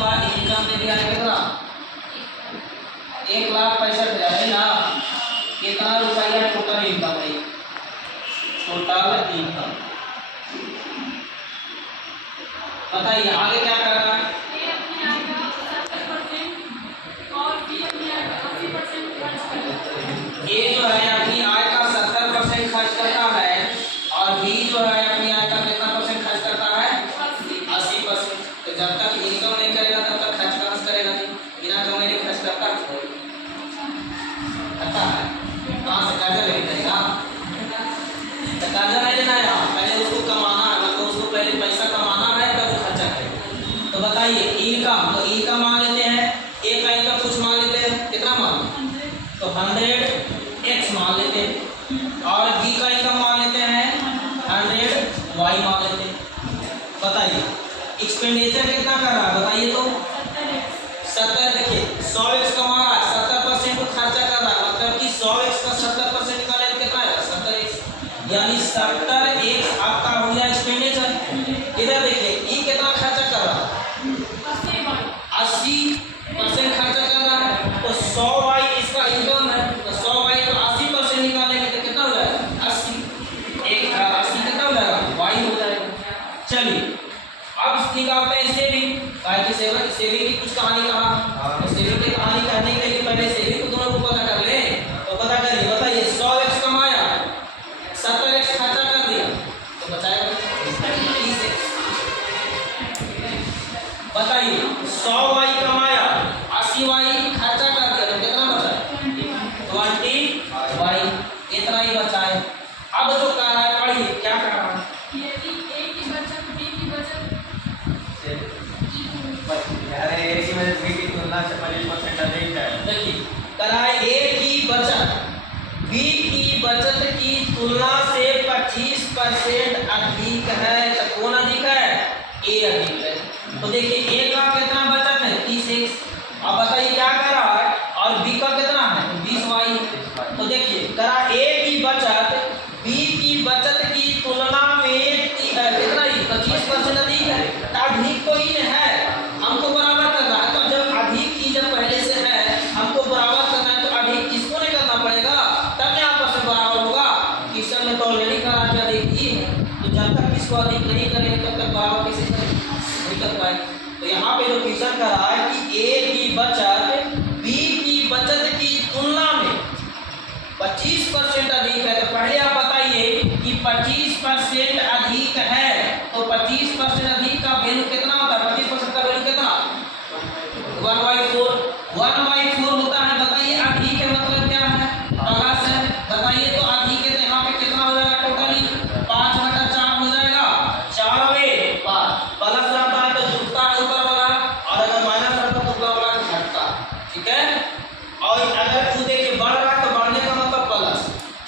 का इनकम दे दिया है कितना 1,65,000 है ना। कितना रुपया टोटल इनकम है, टोटल इनकम। बताइए आगे क्या करना है। ए जो है अपनी आय का 70% खर्च करता है और बी जो है अपनी आय का कितना परसेंट खर्च करता है 80%। तो जब तक इनकम नहीं करेगा तब तक खर्च कहाँ से करेगा, बिना कमाए खर्च करता है कहाँ से, कर्जा लेके जाएगा। तो कर्जा नहीं लेना है, पहले उसको कमाना है, मतलब उसको पहले पैसा कमाना है तब वो खर्चा करेगा। तो बताइए इनकम, तो इनकम मान लेते हैं, ए का इनकम कुछ मान लेते हैं, कितना मान, तो 100x मान लेते हैं और बी का इनकम मान लेते हैं 100y मान लेते हैं। बताइए एक्सपेंडिचर कितना कर रहा है बताइए तो 70। देखिए 100x कमा रहा है, 70% खर्चा कर रहा है, मतलब कि 100x का 70% निकाले तो कितना है 70x, यानी 70x आपका हो गया एक्सपेंडिचर। इधर देखिए ई कितना खर्चा कर रहा है 80% खर्चा कर रहा है, तो 100y इसका इनकम है, तो 100y का 80% निकालेंगे तो कितना हो जाएगा 80, 80 कितना हो जाएगा y हो जाएगा। चलिए अब निकालते हैं सेविंग, कि सेविंग की कुछ कहानी कहा, तो सेविंग की कहानी कहने के लिए पहले सेविंग को दोनों को पता कर ले। तो पता करिए, बताइए 100x कमाया 70x खर्चा कर दिया तो बचाएगा 30x। बताइए 100y कमाया 80y खर्चा कर दिया तो कितना बचा 20y, इतना ही बचा है। अब जो कह रहा है पढ़िए क्या कह रहा है, देखिए कराए ए की बचत बी की बचत की तुलना से 25% अधिक है, तो कौन अधिक है ए अधिक है। तो देखिए ए का कितना बचत है 30x, अब बताइए क्या कर रहा है, और बी का कितना है 20y। तो देखिए करा ए की बचत बी की बचत की तुलना में कितना ही 25% अधिक है, तो अधिक तो इन है हमको बराबर करना है। तो जब अधिक की जब पहले से है हमको बराबर करना है तो अधिक इसको नहीं करना पड़ेगा, तब में आपस में बराबर होगा। क्वेश्चन में तो ऑलरेडी करा कि अधिक ही है, तो जब तक इसको अधिक नहीं करेंगे तब तक बराबर कैसे करेंगे, नहीं कर पाएंगे। तो यहाँ पे जो क्वेश्चन कर रहा है कि ए की बचत बी की बचत की तुलना में 25% अधिक है, तो पहले आप बताइए कि 25% अधिक है, तो 25% अधिक का वैल्यू कितना होता है, 25% का वैल्यू कितना 1/4, 1/4 होता है। बताइए अधिक है मतलब क्या है प्लस है, बताइए तो अधिक है तो यहाँ पे कितना हो जाएगा टोटली 5/4 हो जाएगा, 4/5 प्लस रहता है तो जुड़ता है ऊपर वाला, और अगर माइनस रहता तो ऊपर वाला घटता, ठीक है। और अगर खुद देखिए बढ़ रहा है तो बढ़ने का मतलब प्लस,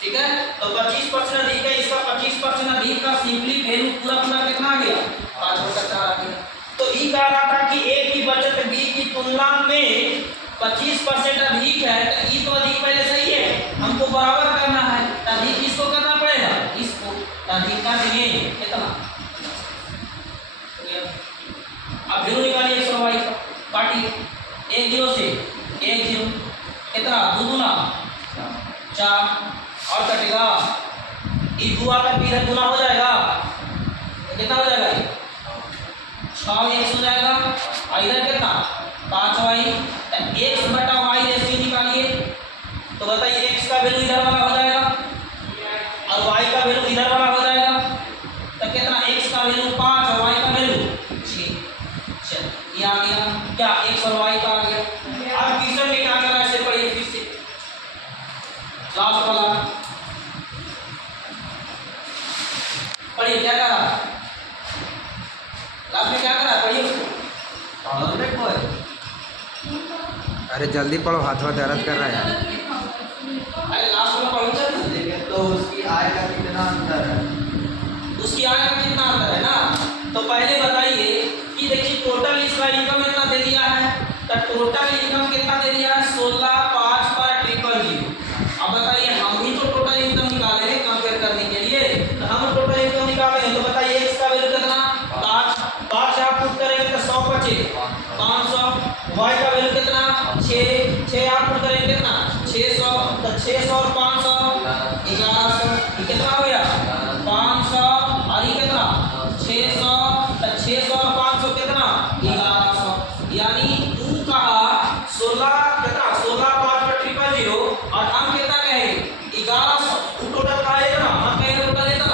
ठीक है। तो 25% अधिक है, इसका 25% अधिक का सिंपली वैल्यू पूरा कितना आ गया 5/4 आ गया। तो ई कह रहा था कि ए की बचत बी की तुलना में 25% अधिक है, तो ई तो अधिक पहले सही है, हमको बराबर करना है, तो अधिक इसको करना पड़ेगा, इसको अधिक का दिए कितना। अब वैल्यू निकालिए 100y का, काटिए 1 0 से 1 0 कितना 2 गुना 4 और कटेगा ई 2 आकर इधर गुना हो जाएगा तो कितना हो जाएगा ये 6x हो जाएगा, और इधर कितना 5y, तो x/y रेशियो निकालिए। तो बताइए x का वैल्यू इधर वाला हो जाएगा और y का वैल्यू इधर वाला हो जाएगा, तो कितना x का वैल्यू 5 और y का वैल्यू 6। चल ये आ गया क्या x और y का आ गया। अब क्वेश्चन में क्या करना है इसे पढ़िए फिर से, लास्ट वाला पढ़िए क्या करा, लास्ट में क्या करा पढ़िए उसको। अरे जल्दी पढ़ो, हाथ दर्द कर रहा है। अरे लास्ट वाला पढ़ो चल। तो उसकी आय का कितना अंतर है, उसकी आय का कितना अंतर है ना, तो पहले बताइए कि देखिए टोटल इसका इनकम कितना दे दिया है, तो टोटल इनकम कितना दे दिया है 16,5/000। अब बताइए हम भी तो टोटल इनकम निकालेंगे कंपेयर करने के लिए, तो हम टोटल इनकम निकालेंगे, तो बताइए x का वैल्यू कितना 5 से आप पुट करेंगे तो 100 बचेगा, 500, y का वैल्यू कितना 6 आप पुट करेंगे कितना 600, तो 600 और 500 1100, ये कितना हो गया 500 और ये कितना 600, तो 600 और 500 कितना 1100, यानी तू कहा 16 कितना 16 5 पर 000 और हम कितना कहेंगे 1100, तू टोटल का है ना हम कहेंगे टोटल है ना।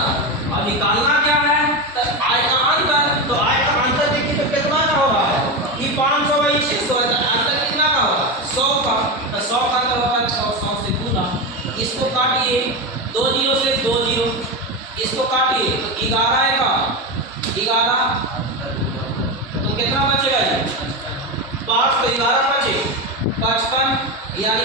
अब निकालना क्या है तो आय का अंतर, तो आय का अंतर देखिए तो कितना का हो रहा है कि 500 बाई 600 है, तो अंतर कितना का होगा 100 का, तो 100 का अंतर होगा 100 से गुना। इसको काटिए 2 0 से 2 0, इसको काटिए तो 11 है का 11, तो कितना बचेगा ये 5 तो 11 बचे 55, यानी